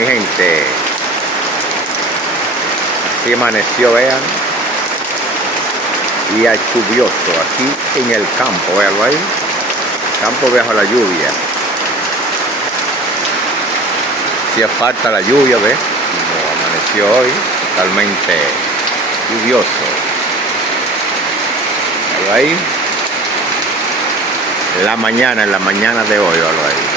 Mi gente, así amaneció, vean, día lluvioso aquí en el campo, véanlo ahí, campo bajo la lluvia. Hacía falta la lluvia, ve, como amaneció hoy, totalmente lluvioso. Véanlo ahí, en la mañana de hoy, véanlo ahí.